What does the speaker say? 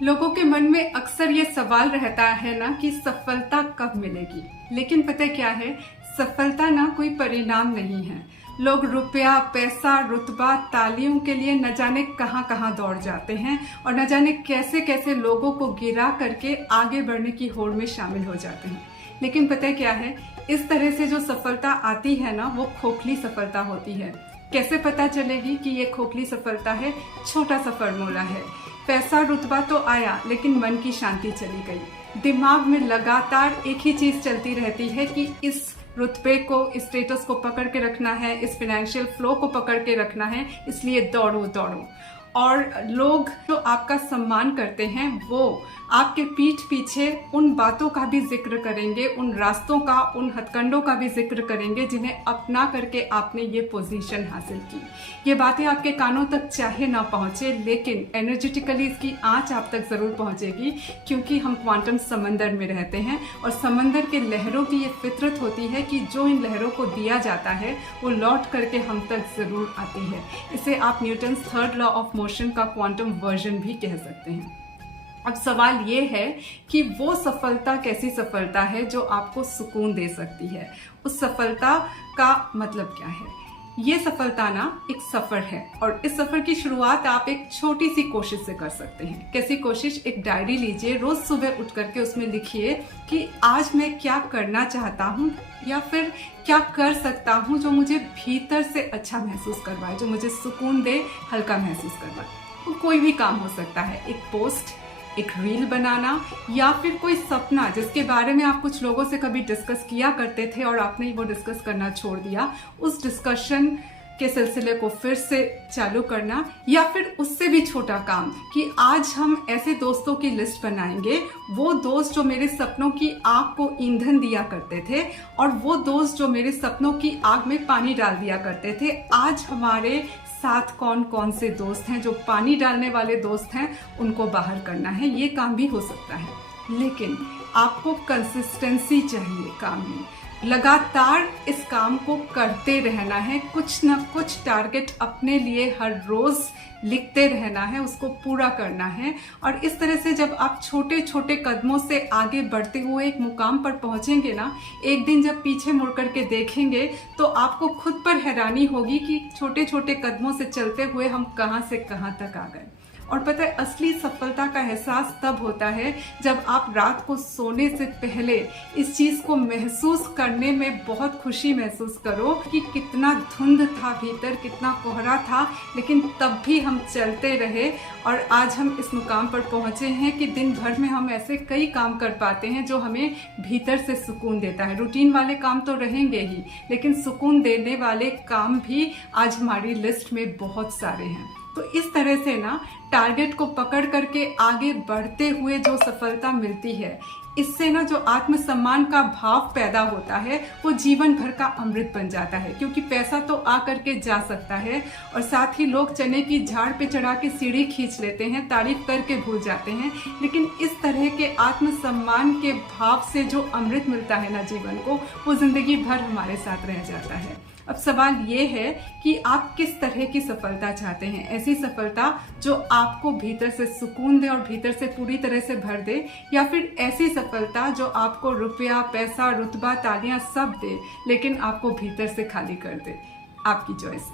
लोगों के मन में अक्सर ये सवाल रहता है ना कि सफलता कब मिलेगी। लेकिन पता क्या है, सफलता ना कोई परिणाम नहीं है। लोग रुपया, पैसा, रुतबा, तालियों के लिए न जाने कहां कहां दौड़ जाते हैं और न जाने कैसे कैसे लोगों को गिरा करके आगे बढ़ने की होड़ में शामिल हो जाते हैं। लेकिन पता क्या है, इस तरह से जो सफलता आती है ना, वो खोखली सफलता होती है। कैसे पता चलेगी कि ये खोखली सफलता है? छोटा सा फॉर्मूला है। पैसा, रुतबा तो आया, लेकिन मन की शांति चली गई। दिमाग में लगातार एक ही चीज चलती रहती है कि इस रुतबे को, इस स्टेटस को पकड़ के रखना है, इस फाइनेंशियल फ्लो को पकड़ के रखना है, इसलिए दौड़ो दौड़ो। और लोग जो आपका सम्मान करते हैं वो आपके पीठ पीछे उन बातों का भी जिक्र करेंगे, उन रास्तों का, उन हथकंडों का भी जिक्र करेंगे जिन्हें अपना करके आपने ये पोजीशन हासिल की। ये बातें आपके कानों तक चाहे ना पहुंचे, लेकिन एनर्जेटिकली इसकी आंच आप तक जरूर पहुंचेगी, क्योंकि हम क्वांटम समंदर में रहते हैं और समंदर के लहरों की ये फितरत होती है कि जो इन लहरों को दिया जाता है वो लौट करके हम तक जरूर आती है। इसे आप Newton's third law of motion का क्वांटम वर्जन भी कह सकते हैं। अब सवाल ये है कि वो सफलता कैसी सफलता है जो आपको सुकून दे सकती है। उस सफलता का मतलब क्या है? ये सफलता ना एक सफर है और इस सफर की शुरुआत आप एक छोटी सी कोशिश से कर सकते हैं। कैसी कोशिश? एक डायरी लीजिए, रोज सुबह उठ करके उसमें लिखिए कि आज मैं क्या करना चाहता हूँ या फिर क्या कर सकता हूँ जो मुझे भीतर से अच्छा महसूस करवाए, जो मुझे सुकून दे, हल्का महसूस करवाए। तो कोई भी काम हो सकता है, एक पोस्ट, एक रील बनाना, या फिर कोई सपना जिसके बारे में आप कुछ लोगों से कभी डिस्कस किया करते थे और आपने वो डिस्कस करना छोड़ दिया, उस डिस्कशन के सिलसिले को फिर से चालू करना। या फिर उससे भी छोटा काम कि आज हम ऐसे दोस्तों की लिस्ट बनाएंगे, वो दोस्त जो मेरे सपनों की आग को ईंधन दिया करते थे और वो दोस्त जो मेरे सपनों की आग में पानी डाल दिया करते थे। आज हमारे साथ कौन कौन से दोस्त हैं जो पानी डालने वाले दोस्त हैं, उनको बाहर करना है। ये काम भी हो सकता है, लेकिन आपको कंसिस्टेंसी चाहिए काम में। लगातार इस काम को करते रहना है, कुछ ना कुछ टारगेट अपने लिए हर रोज लिखते रहना है, उसको पूरा करना है। और इस तरह से जब आप छोटे छोटे कदमों से आगे बढ़ते हुए एक मुकाम पर पहुंचेंगे ना, एक दिन जब पीछे मुड़ करके देखेंगे तो आपको खुद पर हैरानी होगी कि छोटे छोटे कदमों से चलते हुए हम कहां से कहां तक आ गए। और पता है, असली सफलता का एहसास तब होता है जब आप रात को सोने से पहले इस चीज को महसूस करने में बहुत खुशी महसूस करो कि कितना धुंध था भीतर, कितना कोहरा था, लेकिन तब भी हम चलते रहे और आज हम इस मुकाम पर पहुंचे हैं कि दिन भर में हम ऐसे कई काम कर पाते हैं जो हमें भीतर से सुकून देता है। रूटीन वाले काम तो रहेंगे ही, लेकिन सुकून देने वाले काम भी आज हमारी लिस्ट में बहुत सारे हैं। तो इस तरह से ना टारगेट को पकड़ करके आगे बढ़ते हुए जो सफलता मिलती है, इससे ना जो आत्मसम्मान का भाव पैदा होता है वो जीवन भर का अमृत बन जाता है। क्योंकि पैसा तो आ करके जा सकता है और साथ ही लोग चने की झाड़ पे चढ़ा के सीढ़ी खींच लेते हैं, तारीफ करके भूल जाते हैं, लेकिन इस तरह के आत्मसम्मान के भाव से जो अमृत मिलता है ना जीवन को, वो जिंदगी भर हमारे साथ रह जाता है। अब सवाल ये है कि आप किस तरह की सफलता चाहते हैं? ऐसी सफलता जो आपको भीतर से सुकून दे और भीतर से पूरी तरह से भर दे, या फिर ऐसी सफलता जो आपको रुपया, पैसा, रुतबा, तालियां सब दे, लेकिन आपको भीतर से खाली कर दे? आपकी चॉइस।